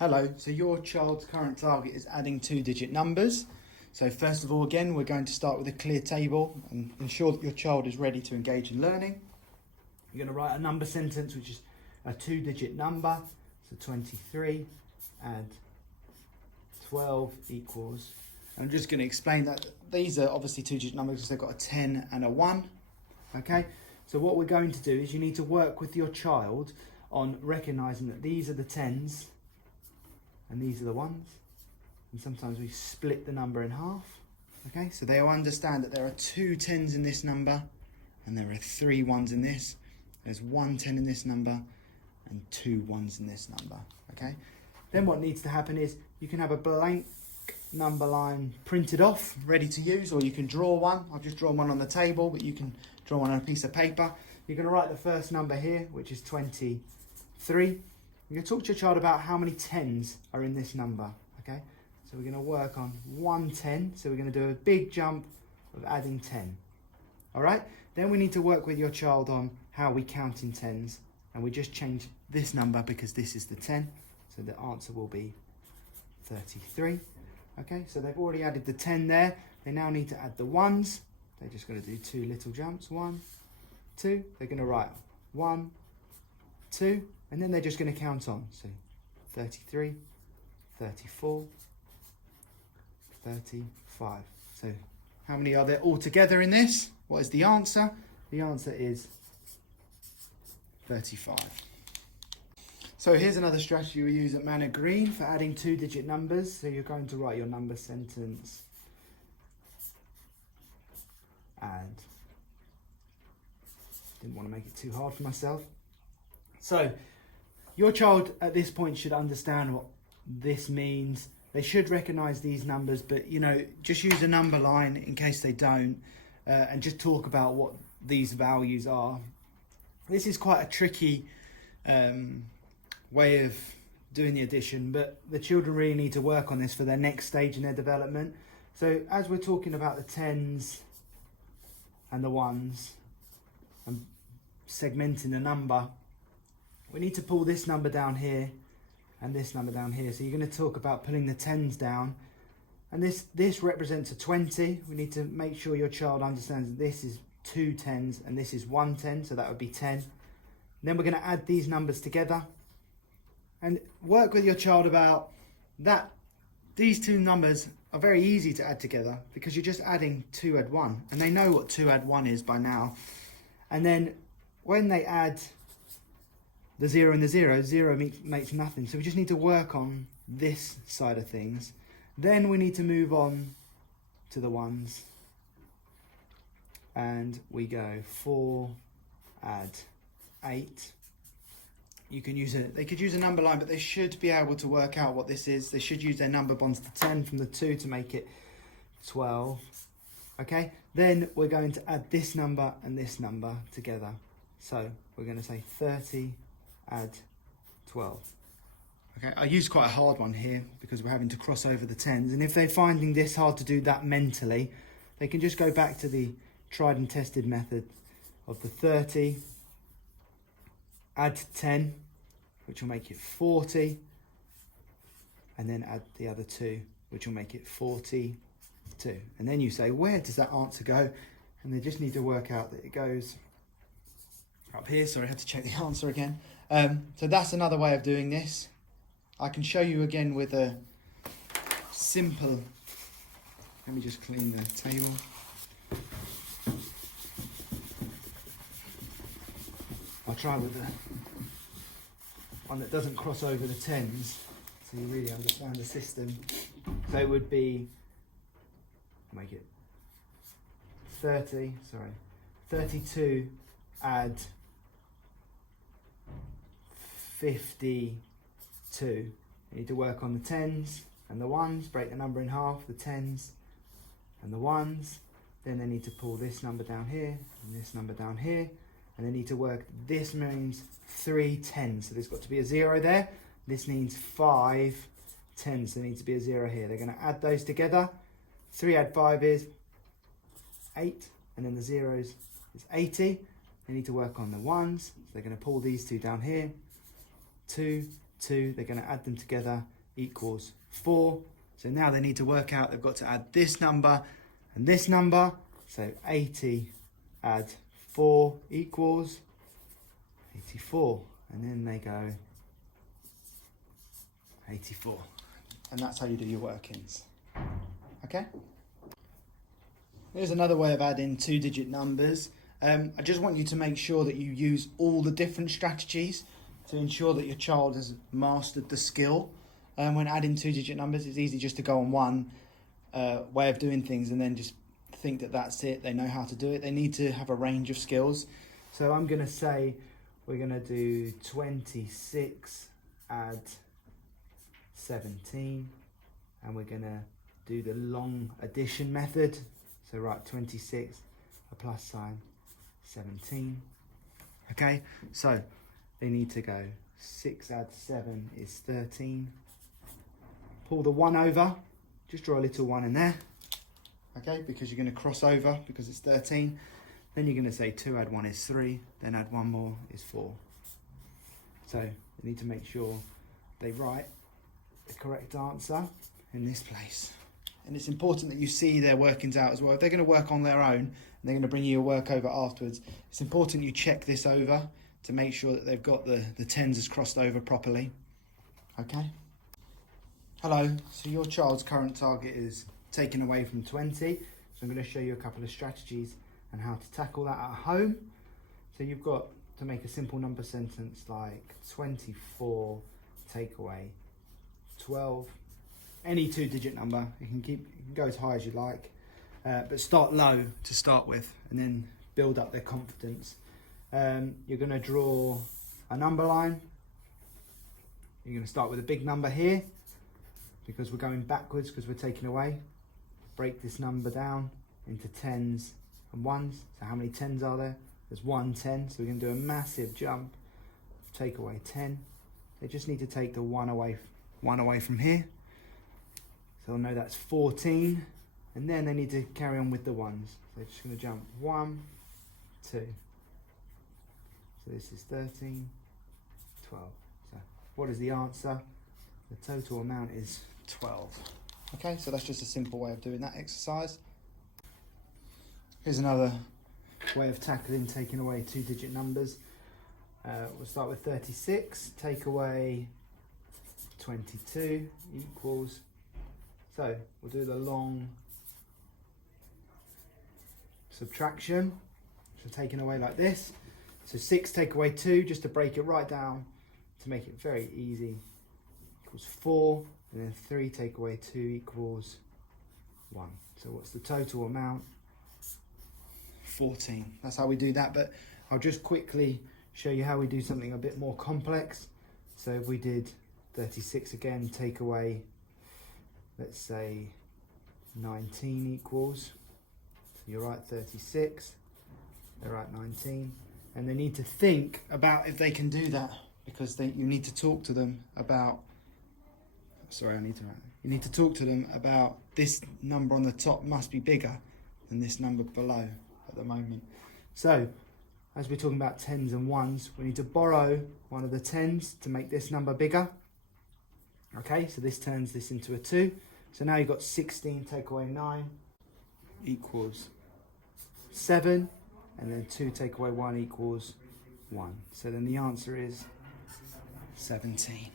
Hello, so your child's current target is adding two-digit numbers. So first of all, again, we're going to start with a clear table and ensure that your child is ready to engage in learning. You're going to write a number sentence, which is a two-digit number. So 23 add 12 equals. I'm just going to explain that these are obviously two-digit numbers because they've got a 10 and a 1. Okay, so what we're going to do is you need to work with your child on recognising that these are the 10s and these are the 1s, and sometimes we split the number in half. Okay, so they'll understand that there are two 10s in this number and there are three 1s in this. There's one 10 in this number and two 1s in this number. Okay, then what needs to happen is you can have a blank number line printed off, ready to use, or you can draw one. I've just drawn one on the table, but you can draw one on a piece of paper. You're going to write the first number here, which is 23. You're going to talk to your child about how many 10s are in this number, okay? So we're going to work on 1 10, so we're going to do a big jump of adding 10, all right? Then we need to work with your child on how we count in 10s, and we just change this number because this is the 10, so the answer will be 33, okay? So they've already added the 10 there. They now need to add the 1s. They're just going to do two little jumps, 1, 2. They're going to write 1, 2, and then they're just going to count on. So 33, 34, 35. So how many are there all together in this? What is the answer? The answer is 35. So here's another strategy we use at Manor Green for adding two-digit numbers. So you're going to write your number sentence and didn't want to make it too hard for myself. So your child at this point should understand what this means. They should recognise these numbers, but just use a number line in case they don't, and just talk about what these values are. This is quite a tricky way of doing the addition, but the children really need to work on this for their next stage in their development. So as we're talking about the 10s and the 1s and segmenting the number, we need to pull this number down here and this number down here. So you're going to talk about pulling the 10s down, and this represents a 20. We need to make sure your child understands that this is two 10s and this is one 10, so that would be 10. And then we're going to add these numbers together and work with your child about that. These two numbers are very easy to add together because you're just adding 2 add 1, and they know what 2 add 1 is by now. And then when they add the 0 and the 0, 0 makes nothing. So we just need to work on this side of things. Then we need to move on to the 1s. And we go 4 add 8. You can use they could use a number line, but they should be able to work out what this is. They should use their number bonds to 10 from the 2 to make it 12. Okay, then we're going to add this number and this number together. So we're going to say 30 add 12. Okay, I used quite a hard one here because we're having to cross over the 10s. And if they're finding this hard to do that mentally, they can just go back to the tried and tested method of the 30 add 10, which will make it 40, and then add the other 2, which will make it 42. And then you say, where does that answer go? And they just need to work out that it goes up here. Sorry, I had to check the answer again. So that's another way of doing this. I can show you again with a simple, let me just clean the table. I'll try with the one that doesn't cross over the 10s, so you really understand the system. So it would be, make it 32 add 52. You need to work on the 10s and the 1s, break the number in half, the 10s and the 1s. Then they need to pull this number down here and this number down here. And they need to work, this means 3 10s, so there's got to be a 0 there. This means 5 10s, so there needs to be a 0 here. They're going to add those together. 3 add 5 is 8, and then the zeros is 80. They need to work on the 1s, so they're going to pull these two down here. 2 2, they're going to add them together, equals 4. So now they need to work out, they've got to add this number and this number. So 80 add 4 equals 84. And then they go 84. And that's how you do your workings. Okay? Here's another way of adding 2-digit numbers. I just want you to make sure that you use all the different strategies to ensure that your child has mastered the skill. When adding 2-digit numbers, it's easy just to go on one way of doing things and then just think that that's it, they know how to do it. They need to have a range of skills. So I'm going to say we're going to do 26 add 17, and we're going to do the long addition method. So write 26, a plus sign, 17. Okay, so they need to go 6 add 7 is 13. Pull the 1 over, just draw a little 1 in there. Okay, because you're going to cross over because it's 13. Then you're going to say 2 add 1 is 3, then add 1 more is 4. So you need to make sure they write the correct answer in this place. And it's important that you see their workings out as well. If they're going to work on their own and they're going to bring you your work over afterwards, it's important you check this over to make sure that they've got the tens as crossed over properly. Okay? Hello, so your child's current target is taken away from 20. So I'm going to show you a couple of strategies and how to tackle that at home. So you've got to make a simple number sentence like 24 take away 12. Any 2-digit number, you can go as high as you like, but start low to start with and then build up their confidence. You're going to draw a number line. You're going to start with a big number here because we're going backwards because we're taking away. Break this number down into tens and ones. So how many tens are there? There's 1 10, so we're going to do a massive jump. Take away 10. They just need to take the one away from here. So they'll know that's 14, and then they need to carry on with the ones. So they're just going to jump 1, 2. So this is 13, 12. So what is the answer? The total amount is 12. Okay, so that's just a simple way of doing that exercise. Here's another way of tackling taking away 2-digit numbers. We'll start with 36, take away 22 equals. So we'll do the long subtraction. So taking away like this. So 6 take away 2, just to break it right down, to make it very easy, equals 4. And then 3 take away 2 equals 1. So what's the total amount? 14. That's how we do that, but I'll just quickly show you how we do something a bit more complex. So if we did 36 again, take away, let's say 19 equals, so you write 36, they write 19, and they need to think about if they can do that, because you need to talk to them about, you need to talk to them about this number on the top must be bigger than this number below at the moment. So as we're talking about tens and ones, we need to borrow one of the tens to make this number bigger. Okay, so this turns this into a 2. So now you've got 16 take away 9 equals 7, and then 2 take away 1 equals 1. So then the answer is 17.